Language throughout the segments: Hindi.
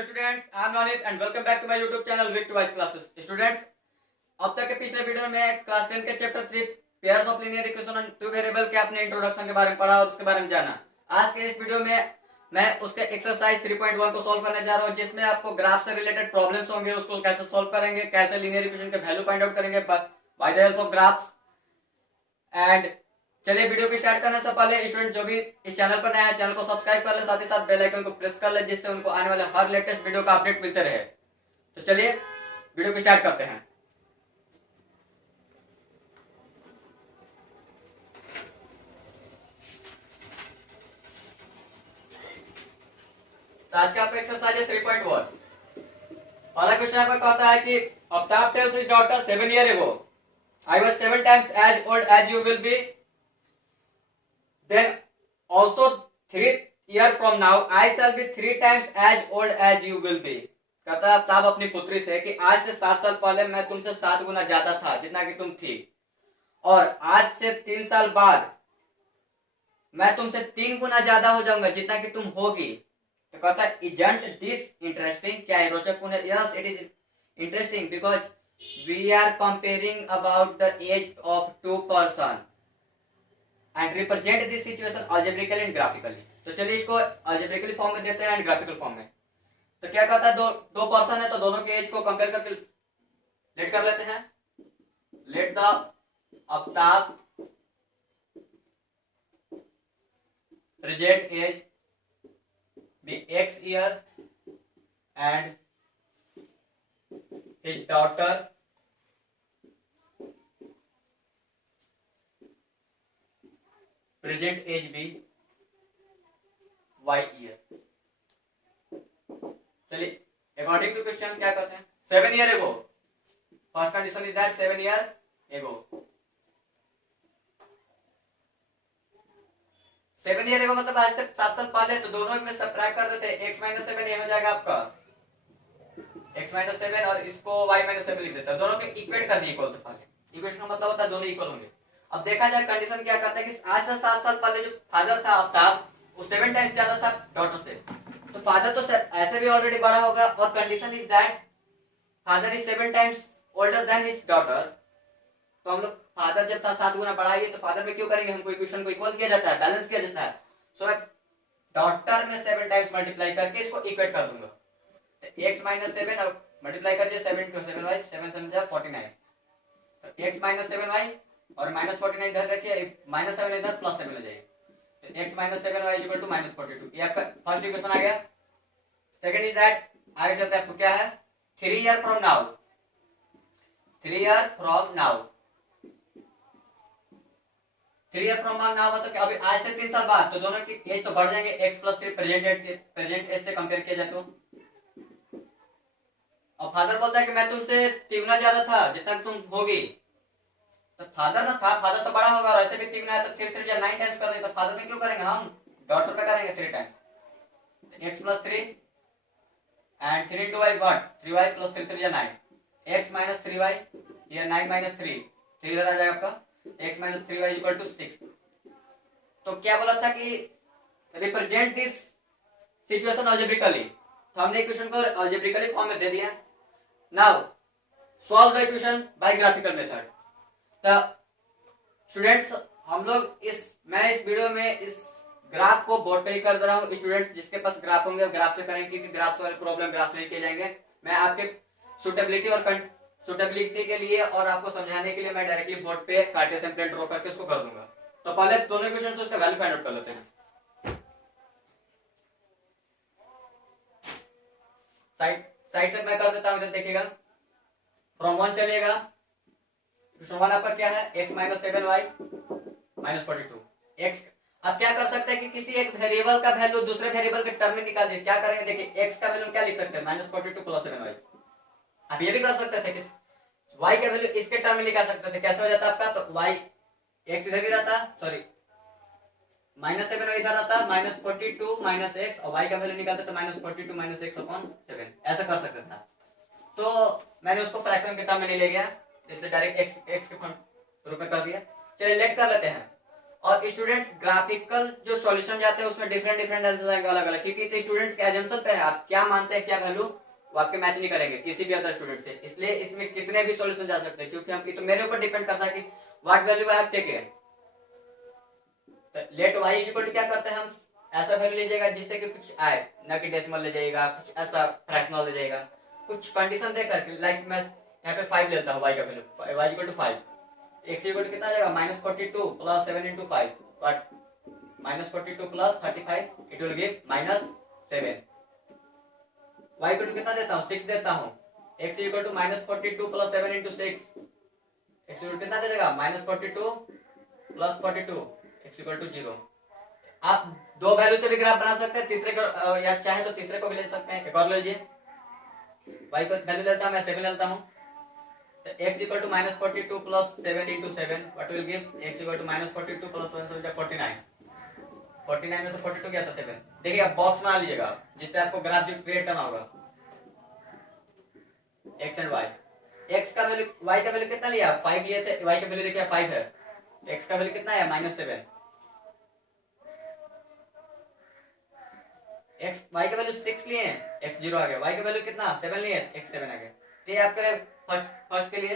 Hello students, I am Navneet and welcome back to my YouTube channel Vik to classes. Students, अब तक के पिछले वीडियो में क्लास 10 के chapter 3 pairs of linear equation and two variable के अपने इंट्रोडक्शन के बारे में पढ़ा और उसके बारे में जाना। आज के इस वीडियो में मैं उसके एक्सरसाइज 3.1 को सॉल्व करने जा रहा हूं, जिसमें आपको ग्राफ से रिलेटेड प्रॉब्लम्स होंगे, उसको कैसे सॉल्व करेंगे, कैसे लीनियर इक्वेशन के वैल्यू फाइंड आउट करेंगे by the help of graphs. And चलिए वीडियो को स्टार्ट करने से पहले स्टूडेंट जो भी इस चैनल पर नया है, चैनल को सब्सक्राइब कर ले, साथ ही साथ बेल आइकन को प्रेस कर ले, जिससे उनको आने वाले हर लेटेस्ट वीडियो का अपडेट मिलते रहे। तो चलिए वीडियो को स्टार्ट करते हैं। तो आज का आपका एक्सरसाइज है 3.1। पहला क्वेश्चन आपका कहता है कि Aftab tales his daughter 7 years ago I was 7 times as old as you will be, then also 3 years from now I shall be 3 times as old as you will be। कहता है अफ्ताब अपनी पुत्री से कि आज से 7 साल पहले मैं तुमसे 7 गुना ज्यादा था जितना कि तुम थी, और आज से 3 साल बाद मैं तुमसे 3 गुना ज्यादा हो जाऊंगा जितना कि तुम होगी। तो कहता है इजंट दिस इंटरेस्टिंग, क्या है रोचक? Yes it is interesting because we are comparing about the age of 2 person and represent this situation algebraically and graphically. तो चलिए इसको अलजेब्रिकली फॉर्म में देते हैं एंड ग्राफिकल फॉर्म में। तो क्या कहता है, दो पर्सन है तो दोनों के एज को कंपेयर करके लेट कर लेते हैं। Let the Aftab present age be X year and his daughter present age be Y year। चलिए अकॉर्डिंग टू क्वेश्चन क्या कहते हैं, 7 years ago, first condition is that 7 years ago। 7 years ago मतलब आज से 7 साल पहले, तो दोनों में सब्ट्रैक्ट कर देते हैं। x - 7 ये हो जाएगा आपका x - 7 और इसको y - 7 लिख देते हैं। दोनों के इक्वेट कर दिए इक्वल से पहले। इक्वेशन का मतलब होता है दोनों इक्वल होंगे। अब देखा जाए कंडीशन क्या कहता है कि आज से 7 साल पहले जो फादर था अफ्ताब, वो 7 टाइम्स ज्यादा था डॉटर से। तो फादर तो ऐसे भी ऑलरेडी बड़ा होगा, और condition is that father is 7 times older than his daughter. तो हम लोग फादर जब था 7 गुना बढ़ा, तो फादर में क्यों करेंगे, हमको इक्वेशन को इक्वल किया जाता है, बैलेंस किया जाता है। सो मैं डॉटर में 7 टाइम्स मल्टीप्लाई करके इसको इक्वेट कर दूंगा। x - 7 और मल्टीप्लाई कर दिया 7 × 7y, 7 7 जा 49। तो x - 7y और -49 इधर रखिए, -7 इधर +7 हो जाएगा। तो x - 7y = -42। ये आपका फर्स्ट इक्वेशन आ गया। सेकंड इज दैट आगे चलते हैं, आपको क्या है 3 years from now। 3 years from now, 3 years from now मतलब अभी आज से 3 साल बाद, तो दोनों की एज तो बढ़ जाएंगे। x + 3 प्रेजेंट एज से कंपेयर किया जाए तो। और फादर बोलता है कि मैं तुमसे 3 गुना ज्यादा था जितना तुम होगी। तो फादर ना था, फादर तो बड़ा होगा, और ऐसे भी 3 गुना है तो 3 3 9 टाइम्स कर देंगे। तो फादर में क्यों करेंगे, हम डॉटर पे करेंगे 3 times. x + 3 and 3 × y what 3y + 3 3 9। x - 3y, ये 9 - 3 3 इधर आ जाएगा आपका। x - 3y = 6। तो क्या बोला था कि रिप्रेजेंट दिस सिचुएशन अलजेब्रिकली, तो हमने इक्वेशन को अलजेब्रिकली फॉर्म में दे दिया। Now solve the equation by graphical method. तो स्टूडेंट्स हम लोग मैं इस वीडियो में इस ग्राफ को बोर्ड पे ही कर दे रहा हूँ। स्टूडेंट्स जिसके पास ग्राफ होंगे ग्राफ से करेंगे, क्योंकि ग्राफ वाले प्रॉब्लम ग्राफ में किए जाएंगे। मैं आपके सुटेबिलिटी के लिए और आपको समझाने के लिए मैं डायरेक्टली बोर्ड पे कार्टेशियन प्लेन ड्रॉ करके उसको कर दूंगा। तो पहले दोनों इक्वेशन से उसका वैल्यू फाइंड आउट कर लेते हैं। साइड से मैं कर देता हूं, इधर देखिएगा फ्रॉम 1 चलिएगा। इक्वेशन 1 आपका क्या है, x - 7y - 42। x अब क्या कर सकते हैं कि किसी एक वेरिएबल का वैल्यू दूसरे वेरिएबल के टर्म में निकाल दिए। क्या करेंगे, देखिए x का वैल्यू क्या लिख सकते हैं, -42 + 7y। आप ये भी कर सकते थे कि y का वैल्यू इसके टर्म में निकाल सकते थे। कैसे हो जाता आपका, तो y x इधर भी रहता, सॉरी -7 इधर रहता, -42 - x, और y का वैल्यू निकालते तो -42 - x/7 ऐसा कर सकते था। तो मैंने उसको फ्रैक्शन के टर्म में नहीं ले गया, इसलिए डायरेक्ट x के रूप में कर दिया। चलिए लेट कर लेते हैं। और स्टूडेंट्स ग्राफिकल जो सॉल्यूशन जाते हैं उसमें डिफरेंट डिफरेंट आंसर आएंगे अलग अलग, क्योंकि स्टूडेंट्स के एजम्पशन पे है, आप क्या मानते हैं क्या वैल्यू वो आपके मैच नहीं करेंगे किसी भी अदर स्टूडेंट से, इसलिए इसमें कितने भी सॉल्यूशन जा सकते हैं, क्योंकि हम तो मेरे ऊपर डिपेंड करता है कि what value I have taken. Let y equal to क्या करते हैं हम, ऐसा वैल्यू लीजिएगा जिससे कि कुछ आए, ना कि डेसिमल ले जाइएगा, कुछ ऐसा फ्रैक्शनल ले जाइएगा, कुछ कंडीशन देकर, लाइक मैं यहाँ पे 5 लेता हूँ, वाई का value y equal to 5, x equal to कितना आ जाएगा -42 plus 7 into 5, but -42 plus 35 it will give -7। Y equal to कितना देता हूँ 6 देता हूँ, x equal to -42 plus 7 into 6, x equal कितना दे देगा -42 प्लस 42, एक्स इक्वल टू 0। आप दो वैल्यू से भी ग्राफ बना सकते हैं, तीसरे को या चाहे तो तीसरे को भी ले सकते हैं। एक और लीजिए, वाई को वैल्यू लेता हूं मैं 7 लेता हूं, तो x equal to -42 plus 7 into 7 what will give, x equal to -42 plus 7 49, 49 में से 42 क्या था 7। देखिए आप बॉक्स बना लीजिएगा जिससे आपको ग्राफ जो क्रिएट करना होगा, x एंड y, x का वैल्यू y का वैल्यू कितना लिया 5 लिए थे, y का वैल्यू देखिए 5 है, x का वैल्यू कितना है -7, x y का वैल्यू 6 लिए हैं, x 0 आ गया, y का वैल्यू कितना 7 लिए, x 7 आ गया। तो ये आपके फर्स्ट के लिए।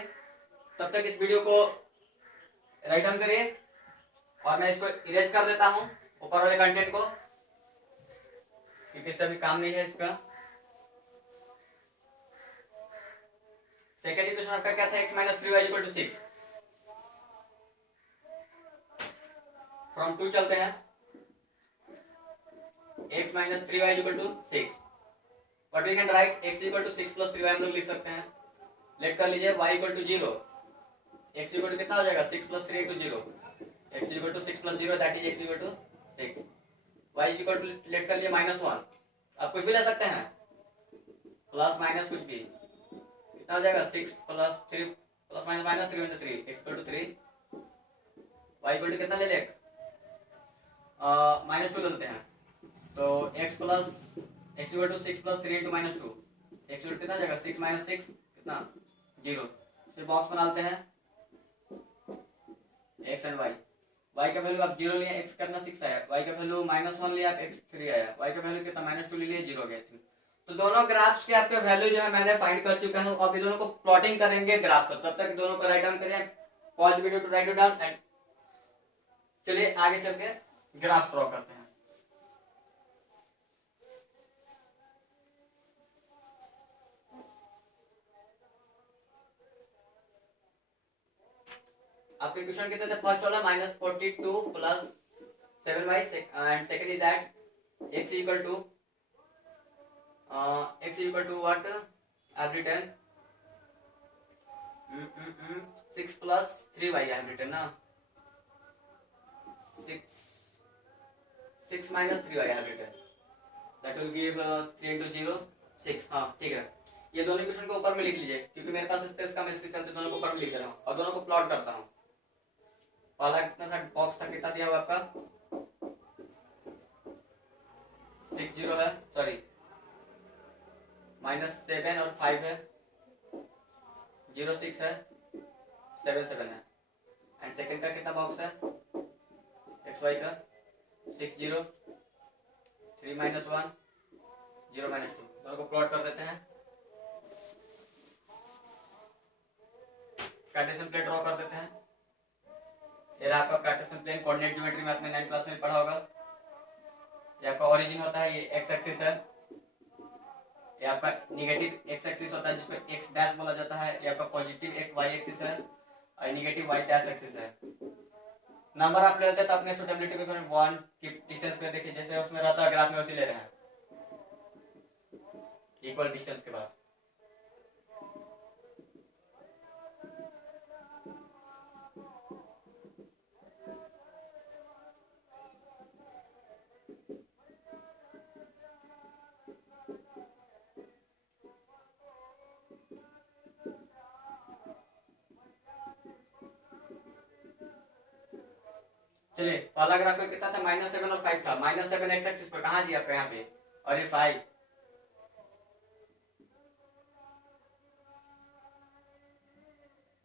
तब तक इस वीडियो को राइट डाउन करिए और मैं इसको इरेज कर देता हूं ऊपर वाले कंटेंट को, क्योंकि इससे अभी काम नहीं है इसका। सेकेंड इक्वेशन आपका क्या था, x minus 3y equal to 6, from 2 चलते हैं, x minus 3y equal to 6, but we can write x equal to 6 plus 3y हम लोग लिख सकते हैं। लेट कर लीजिए y equal to 0, x equal to कितना हो जाएगा 6 plus 3 into 0, x equal to 6 plus 0 that is x equal to 6, y equal to let कर लीजिए -1, आप कुछ भी ले सकते हैं, प्लस माइनस कुछ भी, कितना हो जाएगा 6 plus 3 plus minus minus 3 into 3, x equal to 3, y equal to कितना ले ले -2 ले लेते हैं, तो x plus x equal to 6 plus 3 into -2, x equal कितना जाएगा 6 माइनस 6 कितना 0। फिर बॉक्स बना लेते हैं x एंड y, y का वैल्यू आप 0 लिए, x करना 6 आया, y का वैल्यू -1 लिया आप x 3 आया, y का वैल्यू कितना -2 ले लिए 0 गया। तो दोनों ग्राफ्स के आपके वैल्यू जो है मैंने फाइंड कर चुका हूं, अब दोनों को प्लॉटिंग करेंगे ग्राफ पर, तब तक दोनों को राइट डाउन करिए, pause video to write down and चलिए आगे चल के ग्राफ ड्रॉ करते हैं। आपके क्वेश्चन कितने थे, फर्स्ट वाला -42 plus 7y and second is that x equal to what I've written 6 plus 3y I've written ना, 6 minus 3y I've written that will give 3 into 0 6। हाँ ठीक है, ये दोनों क्वेश्चन को ऊपर में लिख लीजिए क्योंकि मेरे पास स्पेस कम है, इसके चलते दोनों को ऊपर में लिख रहा हूँ और दोनों को प्लॉट करता हूँ। पहला कितना था बॉक्स था, कितना दिया हुआ आपका 6 0 है, सॉरी -7 और 5 है, 0 6 है, 7 7 है, एंड सेकंड का कितना बॉक्स है x y का 6 0 3 -1 0 -2, दोनों को प्लॉट कर देते हैं, कार्टेशियन प्लेन ड्रॉ कर देते हैं। ये आपका कार्टेशियन प्लेन कोऑर्डिनेट ज्योमेट्री में आपने 9th क्लास में पढ़ा होगा। ये आपका ओरिजिन होता है, ये x एक्सिस है, ये आपका नेगेटिव x एक्सिस होता है जिसको x डैश बोला जाता है, ये आपका पॉजिटिव एक y एक्सिस है और नेगेटिव y डैश एक्सिस है। नंबर आप लेते हैं तो अपने सुटेबिलिटी पे 1 की डिस्टेंस पे देखिए, जैसे उसमें रहता है ग्राफ में उसी ले रहे हैं इक्वल डिस्टेंस के बाद। चलिए पहला ग्राफ में कितना था -7 और 5 था, -7 x एक्सिस पर कहां जी आपका यहाँ पे, और ये 5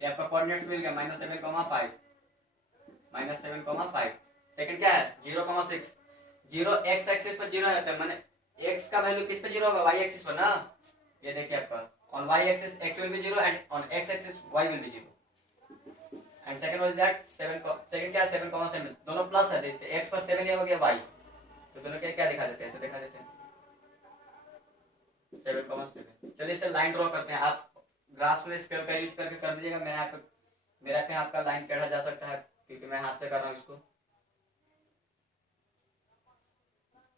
ये आपका कोऑर्डिनेट्स मिल गया -7, 5 -7, 5 सेकंड क्या है 0,6। 0 एक्स एक्सिस पर 0 है, तो मैंने एक्स का वैल्यू किस पे 0 होगा, वाई एक्सिस पर ना। ये देखिए आपका on Y axis X will be 0 and on X axis Y will be 0। And second was that 7, second क्या है 7,7, दोनों प्लस है, देखते एक्स पर 7 ये हो गया वाई, तो दोनों क्या दिखा देते हैं, ऐसे दिखा देते हैं 7,7। चलिए इसे लाइन ड्रॉ करते हैं। आप ग्राफ्स में स्केल का यूज करके कर दीजिएगा। मेरा पे आपका लाइन टेढ़ा जा सकता है क्योंकि मैं हाथ से कर रहा हूँ इसको।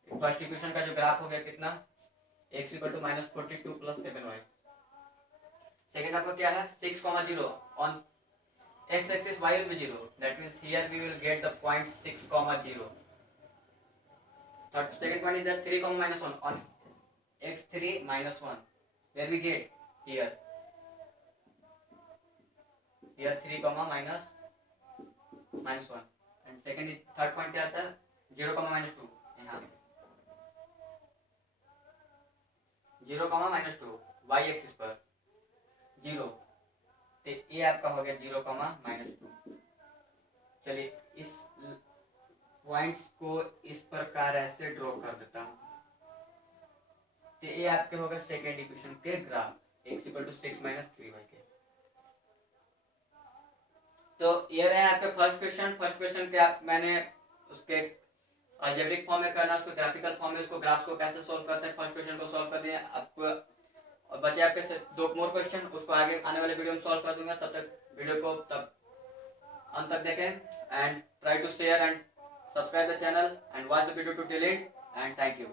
फर्स्ट इक्वेशन का जो ग्राफ हो गया कितना, x equal to -42 plus 7y। Second आपका क्या है 6,0 on x axis y will be 0, that means here we will get the point 6,0. Third second point is that 3, -1 on x3 -1, where we get here 3, -1 and second is third point क्या आता है 0, -2, यहाँ 0, -2 y एक्सिस पर 0, तो ये आपका हो गया 0, -2। चलिए इस पॉइंट्स को इस प्रकार ऐसे ड्रॉ कर देता हूं, तो ये आपके होगा सेकेंड इक्वेशन के graph x equal to 6 - 3y के। तो ये रहे आपके फर्स्ट क्वेश्चन के आप मैंने उसके अलजेब्रिक फॉर्म में करना, उसको ग्राफिकल फॉर्म में, उसको ग्राफ्स को कैसे सोल्व करते हैं, फर्स्ट क्वेश्चन को सोल्व कर दिए। आपको और बचे आपके 2 मोर क्वेश्चन, उसको आगे आने वाले वीडियो में सोल्व कर दूंगा। तब तक वीडियो को अंत तक देखें and try to share and subscribe the channel and watch the video to till end, and thank you.